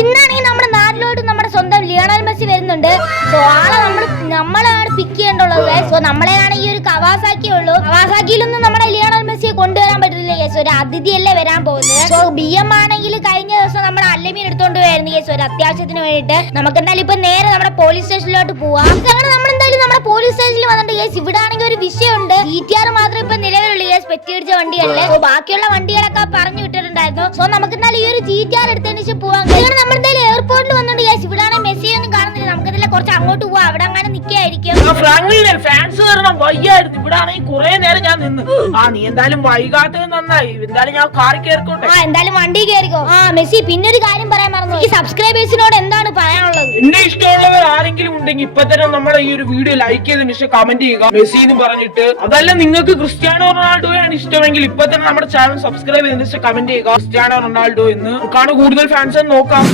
ഇന്നാണെങ്കിൽ നമ്മുടെ നാട്ടിലോട്ട് നമ്മുടെ സ്വന്തം ലിയോണൽ മെസ്സി വരുന്നുണ്ട്. സോ ആളെ നമ്മളാണ് പിക്ക് ചെയ്യേണ്ടുള്ളത്. സോ നമ്മളെയാണ് ഈ ഒരു കവാസാക്കി ഉള്ളൂ. കവാസാക്കിയിലൊന്നും നമ്മുടെ ലിയോണൽ മെസ്സിയെ കൊണ്ടുവരാൻ പറ്റില്ല കേസ്. ഒരു അതിഥിയല്ലേ വരാൻ പോകുന്നത്. സോ BM ആണെങ്കിൽ കഴിഞ്ഞ ദിവസം നമ്മുടെ അല്ലമീൻ എടുത്തോണ്ട് വരുന്ന കേസ് ഒരു അത്യാവശ്യത്തിന് വേണ്ടിയിട്ട്. നമുക്ക് എന്തായാലും ഇപ്പൊ നേരെ നമ്മുടെ പോലീസ് സ്റ്റേഷനിലോട്ട് പോവാം. അങ്ങനെ നമ്മൾ എന്തായാലും നമ്മുടെ പോലീസ് സ്റ്റേഷനിൽ വന്നിട്ട് കേസ് ഇവിടെ ആണെങ്കിൽ ഒരു വിഷയമുണ്ട്. GTR മാത്രം ഇപ്പൊ നിലവിലുള്ള കേസ് പെറ്റി അടിച്ച വണ്ടിയല്ലേ. ബാക്കിയുള്ള വണ്ടികളൊക്കെ പറഞ്ഞു വിട്ടിട്ടുണ്ടായിരുന്നു. സോ നമുക്ക് എന്തായാലും ഈ ഒരു GTR എടുത്തതിന് ശേഷം പോവാം. നമ്മൾ എന്തായാലും എയർപോർട്ടിൽ വന്നിട്ട് കേസ് ഇവിടെ ആണെങ്കിൽ മെസ്സി ഒന്നും കാണുന്നില്ല. നമുക്ക് ഇതിലെ കുറച്ച് അങ്ങോട്ട് പോവാം. അവിടെ അങ്ങനെ നിൽക്കായിരിക്കും. ഫാൻസ് കാരണം വയ്യായിരുന്നു. ഇവിടെ ആണെങ്കിൽ കുറെ നേരം ഞാൻ നിന്ന്. നീ എന്തായാലും വൈകാത്തത് നന്നായി. എന്തായാലും ഞാൻ കാറിൽ കയറിക്കോട്ടെ. എന്തായാലും വണ്ടി കയറിക്കോ. മെസ്സി പിന്നെ ഒരു കാര്യം പറയാൻ മറന്നു. ഈ സബ്സ്ക്രൈബേഴ്സിനോട് എന്താണ് പറയാനുള്ളത്? എന്നെ ഇഷ്ടമുള്ളവർ ആരെങ്കിലും ഉണ്ടെങ്കിൽ ഇപ്പൊ തന്നെ നമ്മുടെ ഈ ഒരു വീഡിയോ ലൈക്ക് ചെയ്തതിന് ശേഷം കമന്റ് ചെയ്യുക മെസ്സി എന്ന് പറഞ്ഞിട്ട്. അതല്ല നിങ്ങൾക്ക് ക്രിസ്ത്യാനോ റൊണാൾഡോയാണ് ഇഷ്ടമെങ്കിൽ ഇപ്പൊ തന്നെ നമ്മുടെ ചാനൽ സബ്സ്ക്രൈബ് ചെയ്തതിന് ശേഷം കമന്റ് ചെയ്യുക ക്രിസ്ത്യാനോ റൊണാൾഡോ എന്ന്. കൂടുതൽ ഫാൻസ് നോക്കാം.